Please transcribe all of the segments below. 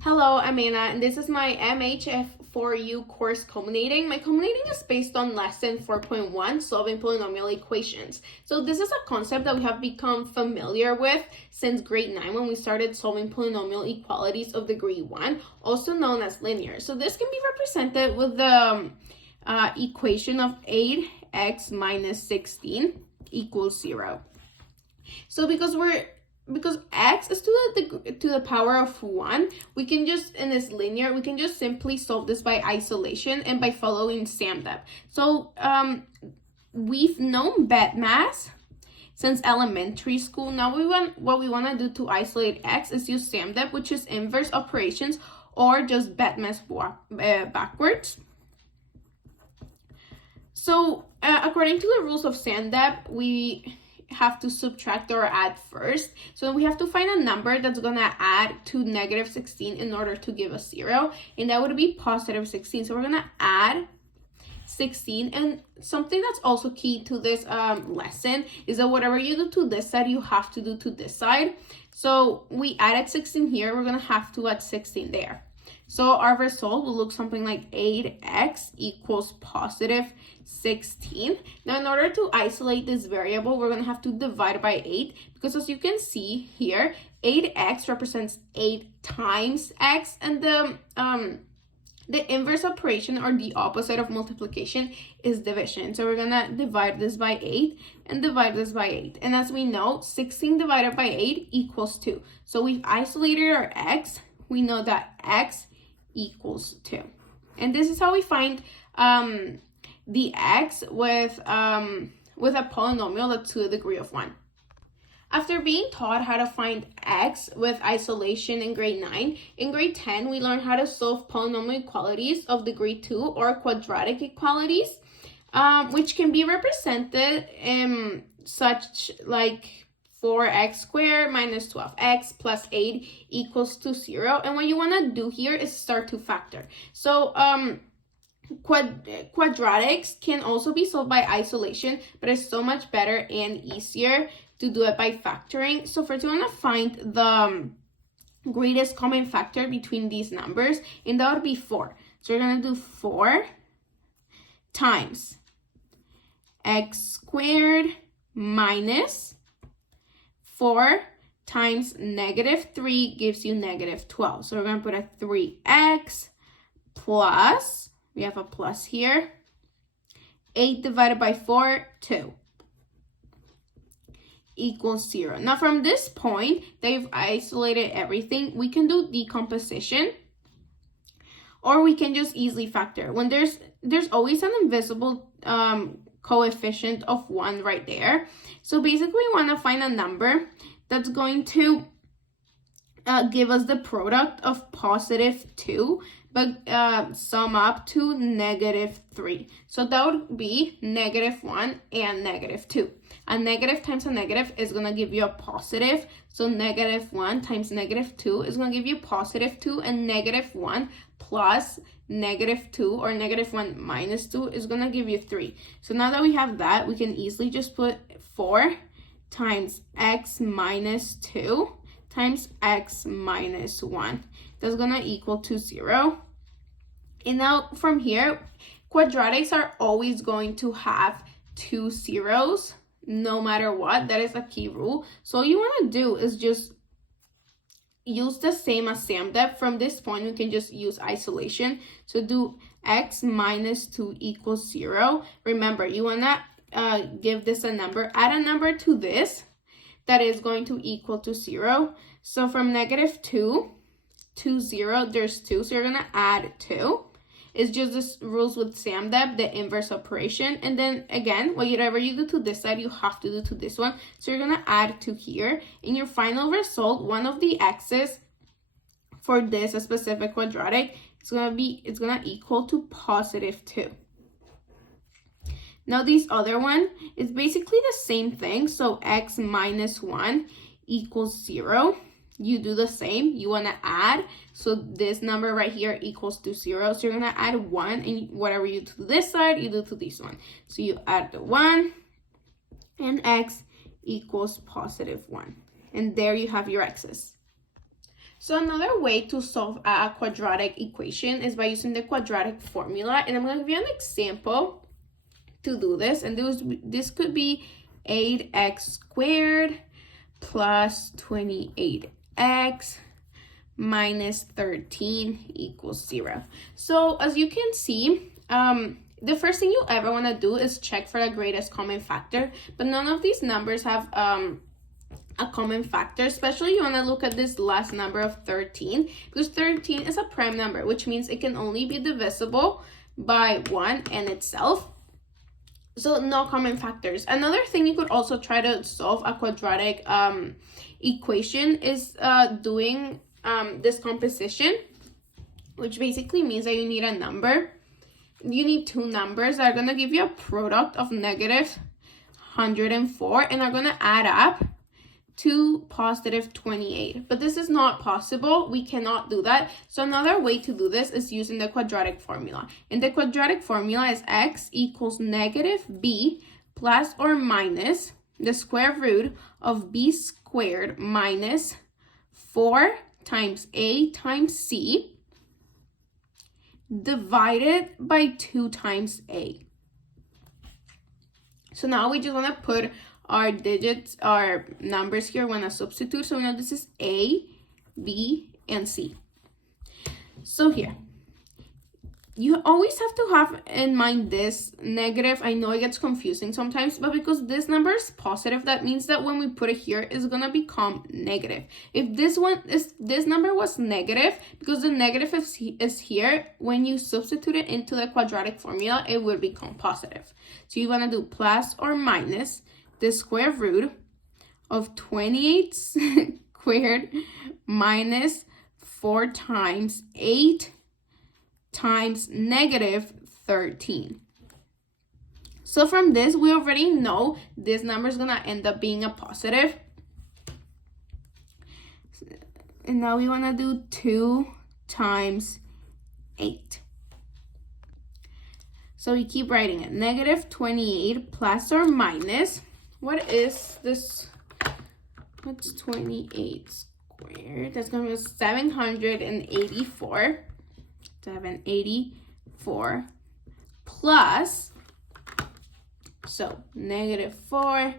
Hello, I'm Anna, and this is my MHF4U course culminating. My culminating is based on lesson 4.1, solving polynomial equations. So this is a concept that we have become familiar with since grade 9 when we started solving polynomial equalities of degree 1, also known as linear. So this can be represented with the equation of 8x minus 16 equals 0. So because x is to the power of 1, we can just, in this linear, we can just simply solve this by isolation and by following SAMDEP. So we've known BEDMAS since elementary school. Now what we want to do to isolate x is use SAMDEP, which is inverse operations, or just BEDMAS backwards. So according to the rules of SAMDEP, we have to subtract or add first. So we have to find a number that's gonna add to negative 16 in order to give us 0, and that would be positive 16. So we're gonna add 16, and something that's also key to this lesson is that whatever you do to this side, you have to do to this side. So we added 16 here, we're gonna have to add 16 there. So our result will look something like 8x equals positive 16. Now, in order to isolate this variable, we're going to have to divide by 8, because as you can see here, 8x represents 8 times x, and the inverse operation, or the opposite of multiplication, is division. So we're going to divide this by 8 and divide this by 8. And as we know, 16 divided by 8 equals 2. So we've isolated our x. We know that x equals 2. And this is how we find the x with a polynomial that's to the degree of 1. After being taught how to find x with isolation in grade 9, in grade 10 we learned how to solve polynomial equalities of degree 2, or quadratic equalities, which can be represented in such like 4x squared minus 12x plus 8 equals to 0. And what you want to do here is start to factor. So quadratics can also be solved by isolation, but it's so much better and easier to do it by factoring. So first you want to find the greatest common factor between these numbers, and that would be 4. So you're going to do 4 times x squared minus 4 times negative 3 gives you negative 12. So we're going to put a 3x plus, we have a plus here, 8 divided by 4, 2, equals 0. Now from this point that you've isolated everything, we can do decomposition, or we can just easily factor. When there's always an invisible coefficient of 1 right there. So basically we want to find a number that's going to give us the product of positive 2, but sum up to negative 3. So that would be negative 1 and negative 2. A negative times a negative is going to give you a positive. So negative 1 times negative 2 is going to give you positive 2, and negative 1 plus negative 2, or negative 1 minus 2, is going to give you 3. So now that we have that, we can easily just put 4 times x minus 2 times x minus 1. That's going to equal to 0. And now from here, quadratics are always going to have 2 zeros no matter what. That is a key rule. So all you want to do is just use the same as SAMDEP. From this point, we can just use isolation. So do x minus 2 equals 0. Remember, you want to give this a number, add a number to this that is going to equal to 0. So from negative 2 to 0, there's 2. So you're going to add 2. It's just this rules with SAMDEP, the inverse operation. And then again, whatever you do to this side, you have to do to this one. So you're going to add 2 here. In your final result, one of the x's for this specific quadratic, it's going to equal to positive 2. Now this other one is basically the same thing. So x minus 1 equals 0. You do the same. You want to add. So this number right here equals to 0. So you're going to add 1. And whatever you do to this side, you do to this one. So you add the 1. And x equals positive 1. And there you have your x's. So another way to solve a quadratic equation is by using the quadratic formula. And I'm going to give you an example to do this. And this could be 8x squared plus 28x minus 13 equals 0. So as you can see, the first thing you ever want to do is check for the greatest common factor. But none of these numbers have a common factor, especially you want to look at this last number of 13, because 13 is a prime number, which means it can only be divisible by 1 and itself. So no common factors. Another thing you could also try to solve a quadratic equation is doing this composition, which basically means that you need a number. You need two numbers that are going to give you a product of negative 104 and are going to add up to positive 28. But this is not possible. We cannot do that. So another way to do this is using the quadratic formula. And the quadratic formula is x equals negative b plus or minus the square root of b squared minus 4 times a times c divided by 2 times a. So now we just want to put our digits, our numbers here, when I substitute. So we know this is A, B, and C. So here, you always have to have in mind this negative. I know it gets confusing sometimes, but because this number is positive, that means that when we put it here, it's gonna become negative. If this number was negative, because the negative is here, when you substitute it into the quadratic formula, it will become positive. So you wanna do plus or minus the square root of 28 squared minus 4 times 8 times negative 13. So from this, we already know this number is going to end up being a positive. And now we want to do 2 times 8. So we keep writing it. Negative 28 plus or minus. What is this? What's 28 squared? That's going to be 784. 784 plus, so negative 4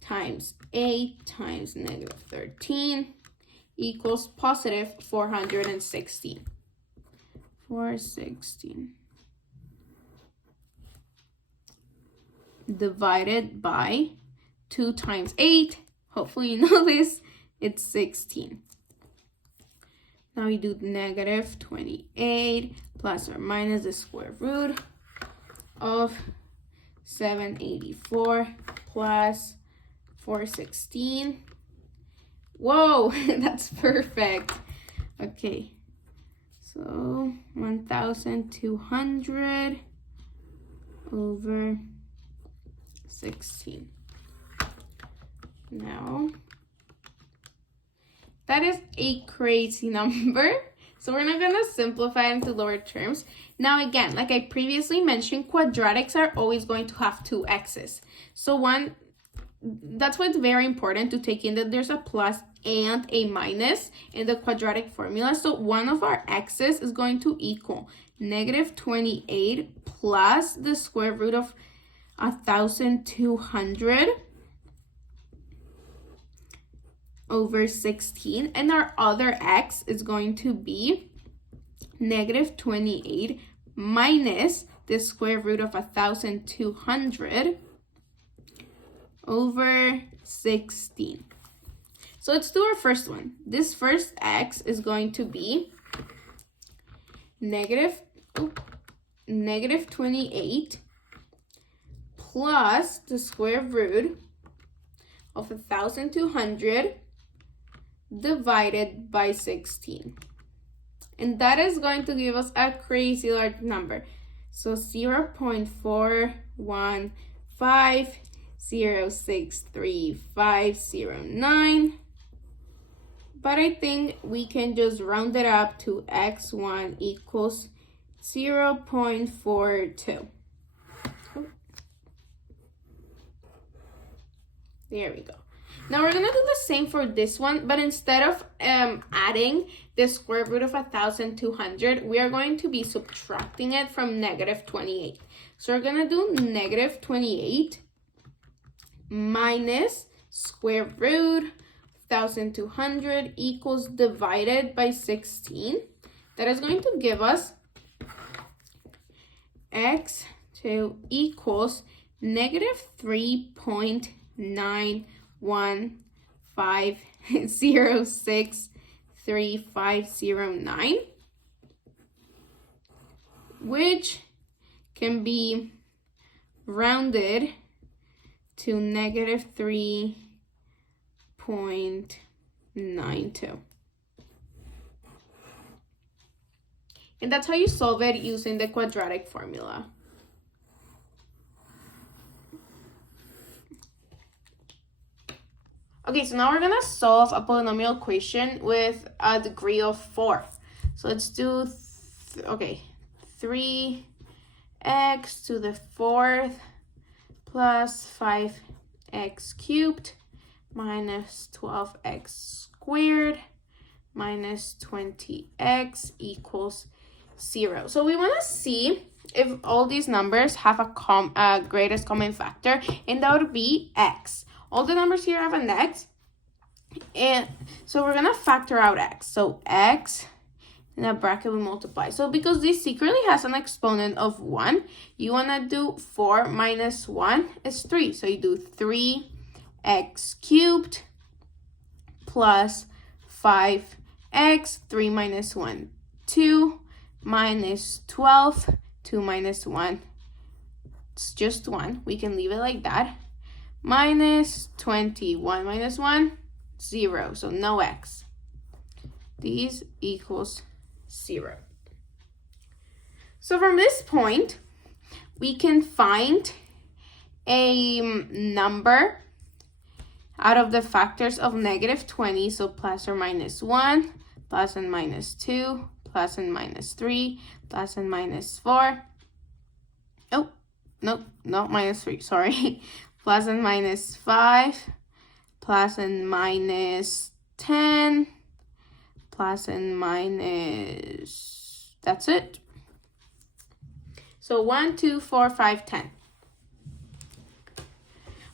times 8 times negative 13 equals positive 416. 416 divided by 2 times 8. Hopefully you know this. It's 16. Now we do negative 28 plus or minus the square root of 784 plus 416. Whoa, that's perfect. Okay, so 1,200 over 16. Now, that is a crazy number. So we're not going to simplify it into lower terms. Now again, like I previously mentioned, quadratics are always going to have two x's. So that's why it's very important to take in that there's a plus and a minus in the quadratic formula. So one of our x's is going to equal negative 28 plus the square root of 1,200 over 16, and our other x is going to be negative 28 minus the square root of 1,200 over 16. So let's do our first one. This first x is going to be negative 28 plus the square root of 1,200 divided by 16. And that is going to give us a crazy large number. So 0.415063509. But I think we can just round it up to x1 equals 0.42. There we go. Now we're gonna do the same for this one, but instead of adding the square root of 1,200, we are going to be subtracting it from negative 28. So we're gonna do negative 28 minus square root 1,200 equals divided by 16. That is going to give us x2 equals negative 3.915063,509, which can be rounded to negative 3.92. And that's how you solve it using the quadratic formula. Okay, so now we're gonna solve a polynomial equation with a degree of 4. So let's do, 3x to the 4th plus 5x cubed minus 12x squared minus 20x equals 0. So we want to see if all these numbers have a greatest common factor, and that would be x. All the numbers here have an x, and so we're going to factor out x. So x in a bracket we multiply. So because this secretly has an exponent of 1, you want to do 4 minus 1 is 3. So you do 3x cubed plus 5x, 3 minus 1, 2, minus 12, 2 minus 1, it's just 1. We can leave it like that. Minus 21 minus 1, 0. So no x. These equals 0. So from this point, we can find a number out of the factors of negative 20. So plus or minus 1, plus and minus 2, plus and minus 3, plus and minus 4. Oh, no, not minus 3, sorry. Plus and minus 5, plus and minus 10, plus and minus, that's it. So 1, 2, 4, 5, 10.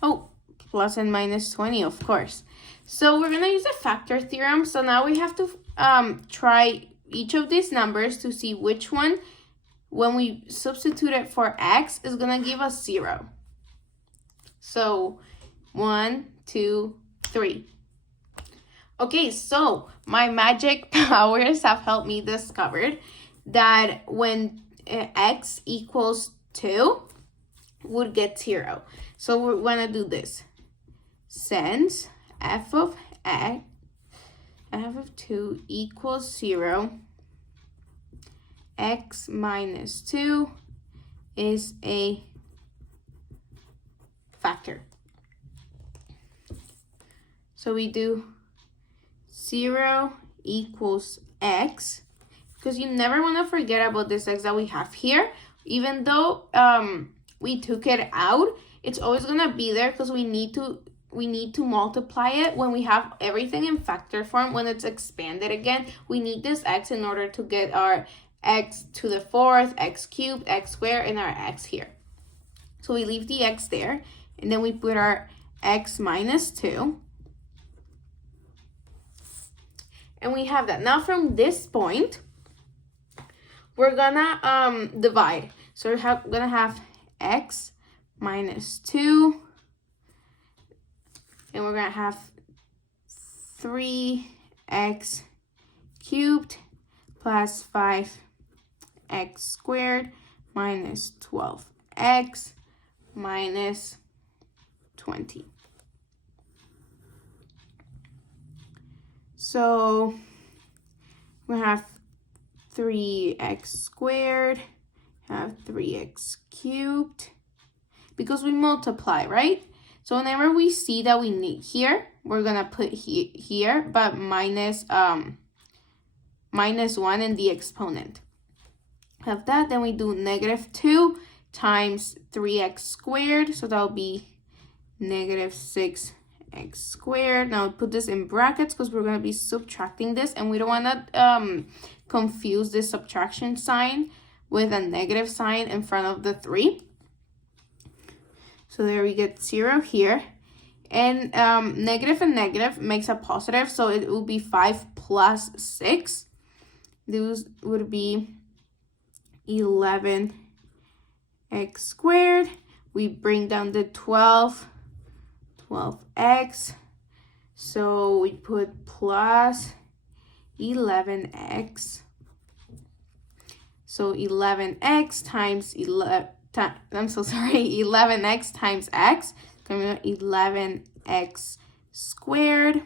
Oh, plus and minus 20, of course. So we're going to use the factor theorem. So now we have to try each of these numbers to see which one, when we substitute it for x, is going to give us 0. So 1, 2, 3. Okay, so my magic powers have helped me discover that when x equals 2, would get 0. So we're going to do this. Since f of 2 equals 0, x minus 2 is a factor. So we do 0 equals x, because you never want to forget about this x that we have here. Even though we took it out, it's always going to be there because we need to multiply it when we have everything in factor form. When it's expanded again, we need this x in order to get our x to the 4th, x cubed, x squared, and our x here. So we leave the x there, and then we put our x minus 2. And we have that. Now from this point, we're gonna divide. So we're gonna have x minus 2, and we're gonna have 3x cubed plus 5x squared minus 12x minus 20. So we have 3x squared, have 3x cubed, because we multiply, right? So whenever we see that we need here, we're gonna put here, but minus 1 in the exponent. Have that, then we do negative 2 times 3x squared, so that'll be negative 6x x squared. Now put this in brackets because we're going to be subtracting this, and we don't want to confuse this subtraction sign with a negative sign in front of the 3. So there we get 0 here. And negative and negative makes a positive, so it will be 5 plus 6. This would be 11x squared. We bring down the 12x. So we put plus 11x. So 11x times 11x times x. 11x squared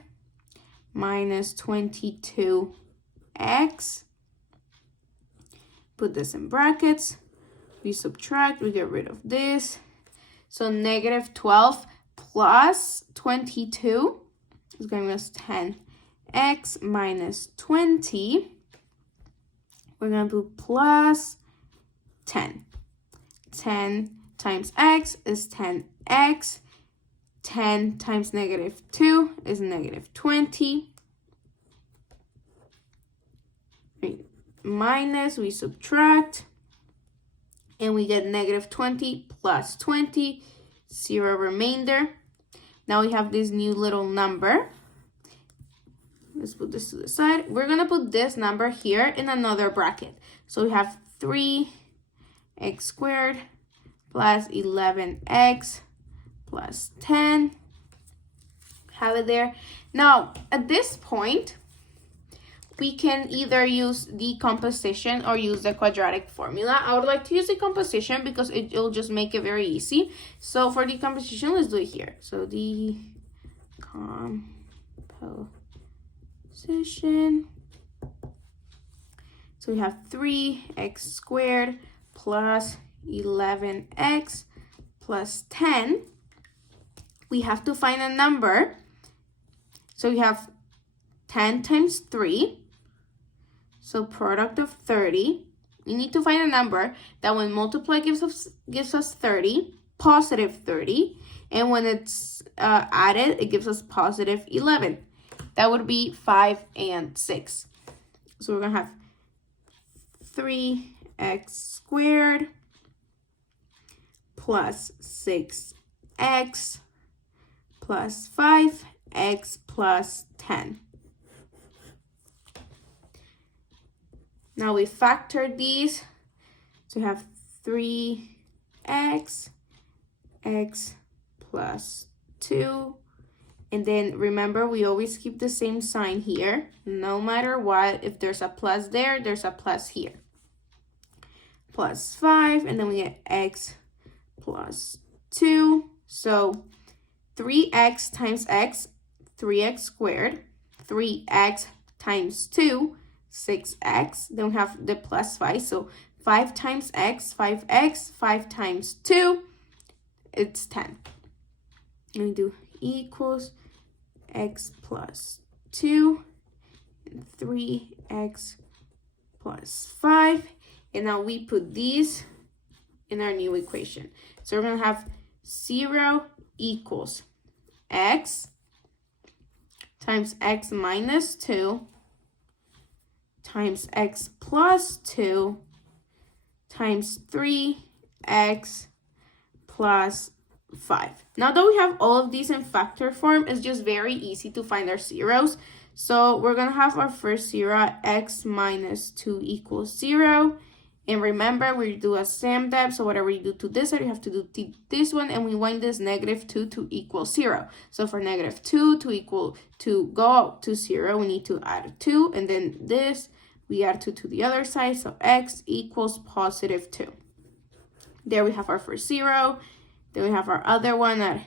minus 22x. Put this in brackets. We subtract, we get rid of this. So negative 12 plus 22 is going to give us 10x minus 20. We're going to do plus 10. 10 times x is 10x. 10 times negative 2 is negative 20. Minus, we subtract, and we get negative 20 plus 20, 0 remainder. Now we have this new little number. Let's put this to the side. We're going to put this number here in another bracket. So we have 3x squared plus 11x plus 10. Have it there. Now, at this point, we can either use decomposition or use the quadratic formula. I would like to use decomposition because it'll just make it very easy. So for decomposition, let's do it here. So decomposition. So we have 3x squared plus 11x plus 10. We have to find a number. So we have 10 times 3. So product of 30. We need to find a number that when multiplied gives us 30, positive 30. And when it's added, it gives us positive 11. That would be 5 and 6. So we're going to have 3x squared plus 6x plus 5x plus 10. Now we factor these to have 3x, x plus 2. And then remember, we always keep the same sign here. No matter what, if there's a plus there, there's a plus here. Plus 5, and then we get x plus 2. So 3x times x, 3x squared. 3x times 2, 6x. Then we have the plus 5. So 5 times x, 5x. 5 times 2, it's 10. And we do equals x plus 2 and 3x plus 5. And now we put these in our new equation. So we're going to have 0 equals x times x minus 2 times x plus 2 times 3x plus 5. Now that we have all of these in factor form, it's just very easy to find our zeros. So we're going to have our first zero, x minus 2 equals 0. And remember, we do a sum depth, so whatever you do to this side, you have to do to this one, and we want this negative 2 to equal 0. So for negative 2 to go out to 0, we need to add 2, and then this, we add 2 to the other side, so x equals positive 2. There we have our first 0. Then we have our other one at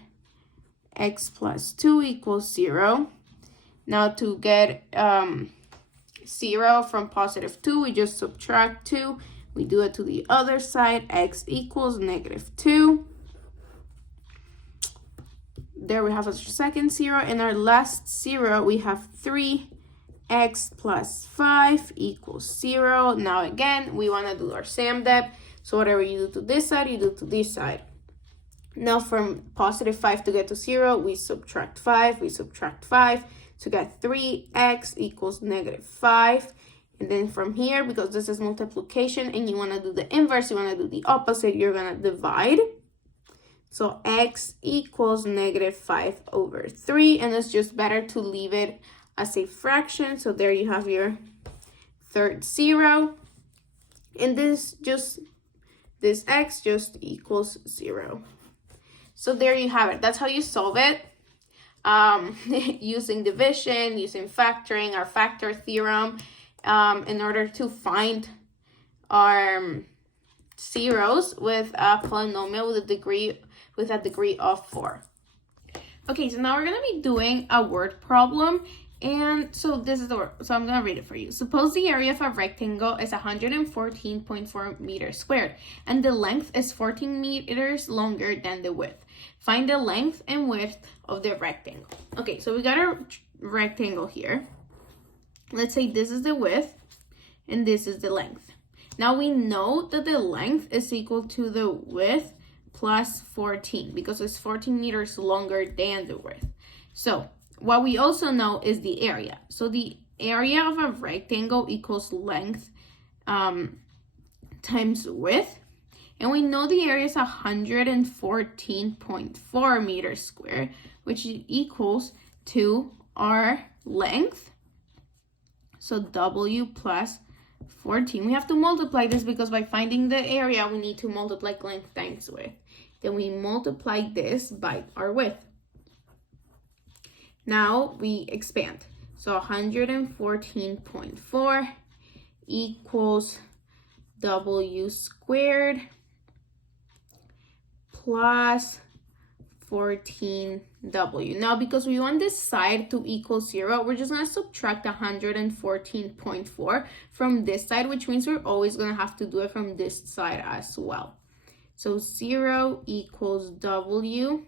x plus 2 equals 0. Now to get 0 from positive 2, we just subtract 2. We do it to the other side. X equals negative 2. There we have our second 0. And our last 0, we have 3x plus 5 equals 0. Now again, we want to do our sum depth. So whatever you do to this side, you do to this side. Now from positive 5 to get to 0, we subtract 5, to get 3x equals negative 5. And then from here, because this is multiplication and you want to do the inverse, you want to do the opposite, you're going to divide. So x equals negative 5 over 3, and it's just better to leave it as a fraction. So there you have your third 0. And this x just equals 0. So there you have it. That's how you solve it. Using division, using factoring, our factor theorem, in order to find our zeros with a polynomial with a degree of 4. Okay, so now we're gonna be doing a word problem. And so this is the word, so I'm gonna read it for you. Suppose the area of a rectangle is 114.4 meters squared, and the length is 14 meters longer than the width. Find the length and width of the rectangle. Okay, so we got a rectangle here. Let's say this is the width, and this is the length. Now we know that the length is equal to the width plus 14, because it's 14 meters longer than the width. So what we also know is the area. So the area of a rectangle equals length times width. And we know the area is 114.4 meters squared, which equals to our length. So W plus 14. We have to multiply this because by finding the area, we need to multiply length times width. Then we multiply this by our width. Now we expand. So 114.4 equals W squared plus 14W. Now, because we want this side to equal 0, we're just going to subtract 114.4 from this side, which means we're always going to have to do it from this side as well. So 0 equals W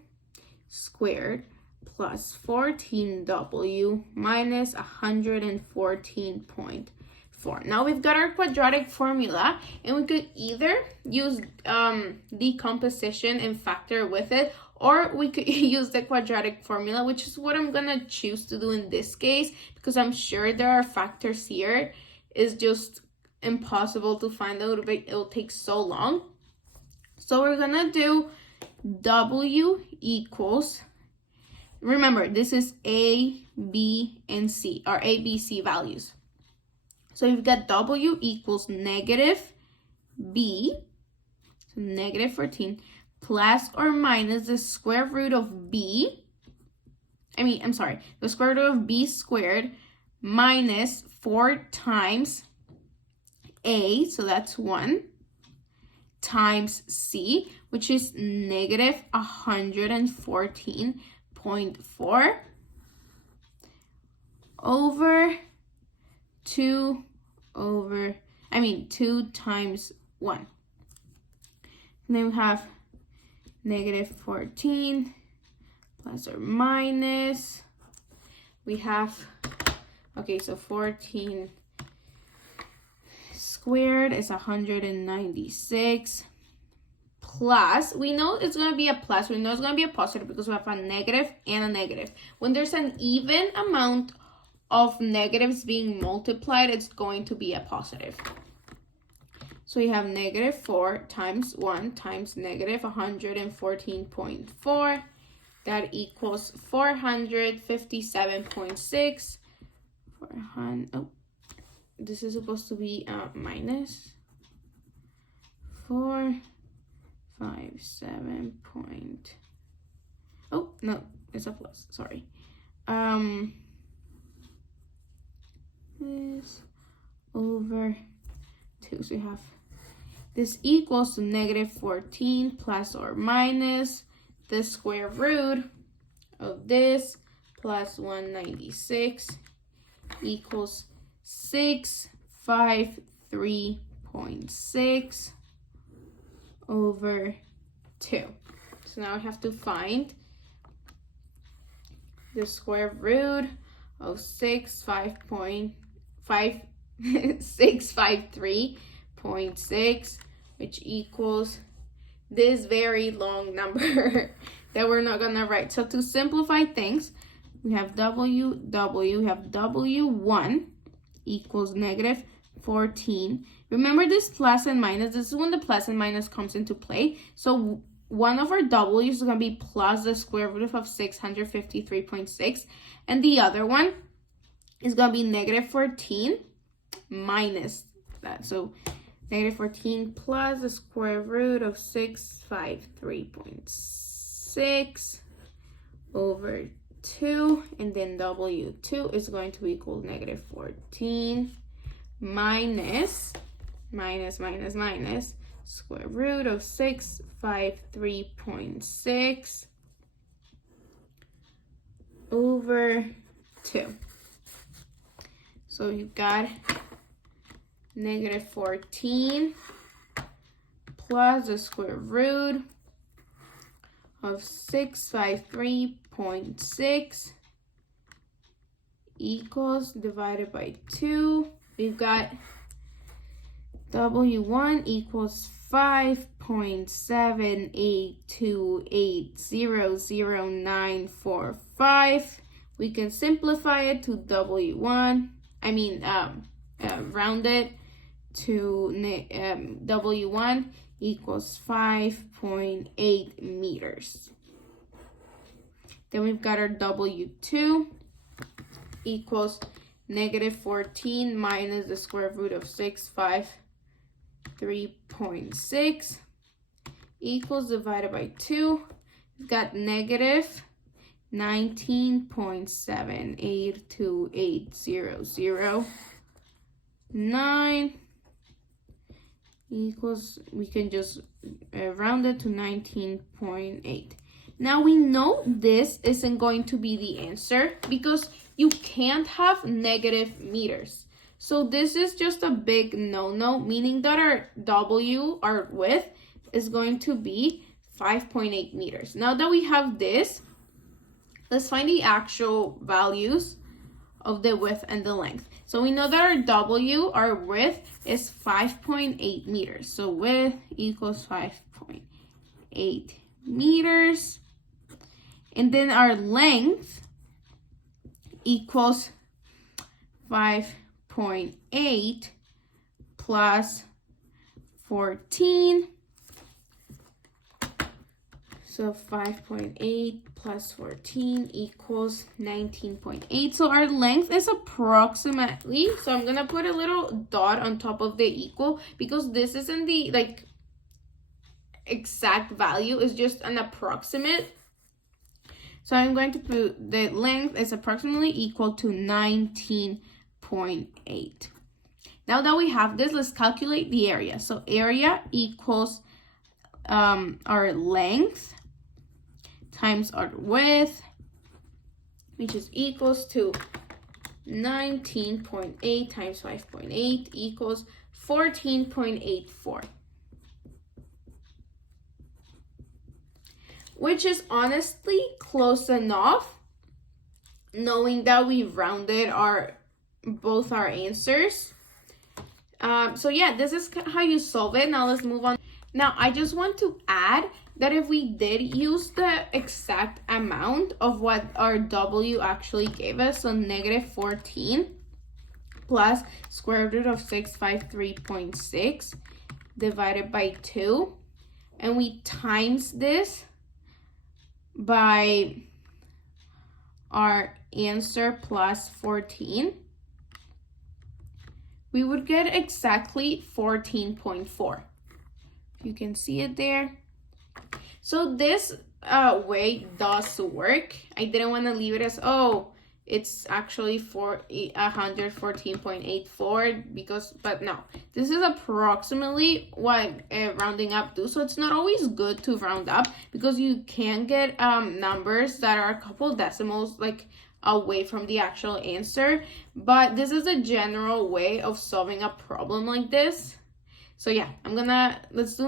squared plus 14W minus 114.4. Now we've got our quadratic formula, and we could either use decomposition and factor with it, or we could use the quadratic formula, which is what I'm gonna choose to do in this case, because I'm sure there are factors here. It's just impossible to find out. It'll take so long. So we're gonna do W equals, remember, this is A, B, and C, or A, B, C values. So you've got W equals negative B, so negative 14, plus or minus the square root of B, the square root of B squared minus 4 times A, so that's 1, times C, which is negative 114.4 over 2 times 1. And then we have negative 14 plus or minus. We have, okay, so 14 squared is 196 plus, we know it's going to be a plus, we know it's going to be a positive because we have a negative and a negative. When there's an even amount of negatives being multiplied, it's going to be a positive. So you have negative 4 times 1 times negative 114.4. That equals 457.6. This is supposed to be minus 457 point. Oh, no, it's a plus, sorry. This over 2. So we have this equals to negative 14 plus or minus the square root of this plus 196 equals 653.6 over 2. So now I have to find the square root of 653.6, which equals this very long number that we're not gonna write. So to simplify things, we have we have W1 equals negative 14. Remember this plus and minus, this is when the plus and minus comes into play. So one of our W's is gonna be plus the square root of 653.6, and the other one is gonna be negative 14 minus that. So negative 14 plus the square root of 653.6 over 2, and then W2 is going to equal negative 14 minus square root of 653.6 over 2. So you've got negative 14 plus the square root of 653.6 equals divided by 2. We've got W1 equals 5.7828000945. We can simplify it to W1. Round it to W1 equals 5.8 meters. Then we've got our W2 equals negative 14 minus the square root of 653.6 equals divided by 2. We've got negative 19.78280009 equals, we can just round it to 19.8. Now we know this isn't going to be the answer because you can't have negative meters. So this is just a big no-no, meaning that our W, our width, is going to be 5.8 meters. Now that we have this, let's find the actual values of the width and the length. So we know that our W, our width, is 5.8 meters. So width equals 5.8 meters. And then our length equals 5.8 plus 14. So 5.8 plus 14 equals 19.8. So our length is approximately, so I'm gonna put a little dot on top of the equal because this isn't the exact value, it's just an approximate. So I'm going to put the length is approximately equal to 19.8. Now that we have this, let's calculate the area. So area equals our length times our width, which is equals to 19.8 times 5.8 equals 14.84. Which is honestly close enough, knowing that we rounded both our answers. So yeah, this is how you solve it. Now let's move on. Now I just want to add that if we did use the exact amount of what our W actually gave us, so negative 14 plus square root of 653.6 divided by 2, and we times this by our answer plus 14, we would get exactly 14.4. You can see it there. So this way does work. I didn't want to leave it as, oh, it's actually 114.84 but no, this is approximately what rounding up do. So it's not always good to round up because you can get numbers that are a couple decimals away from the actual answer, but this is a general way of solving a problem like this. So yeah, let's do.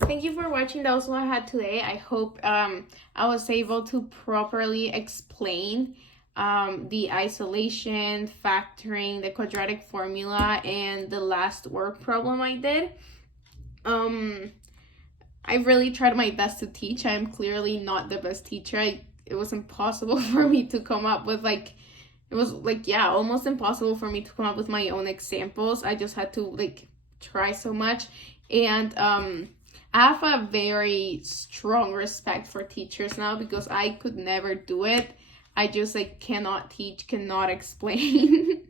Thank you for watching. That was what I had today. I hope I was able to properly explain the isolation, factoring, the quadratic formula, and the last work problem I did. I really tried my best to teach. I'm clearly not the best teacher. It was impossible for me to come up with almost impossible for me to come up with my own examples. I just had to try so much. And I have a very strong respect for teachers now because I could never do it. I just cannot teach, cannot explain.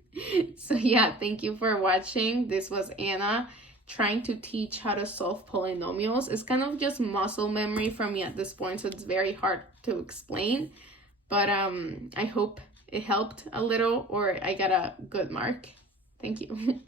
So yeah, thank you for watching. This was Anna trying to teach how to solve polynomials. It's kind of just muscle memory for me at this point, so it's very hard to explain. But I hope it helped a little, or I got a good mark. Thank you.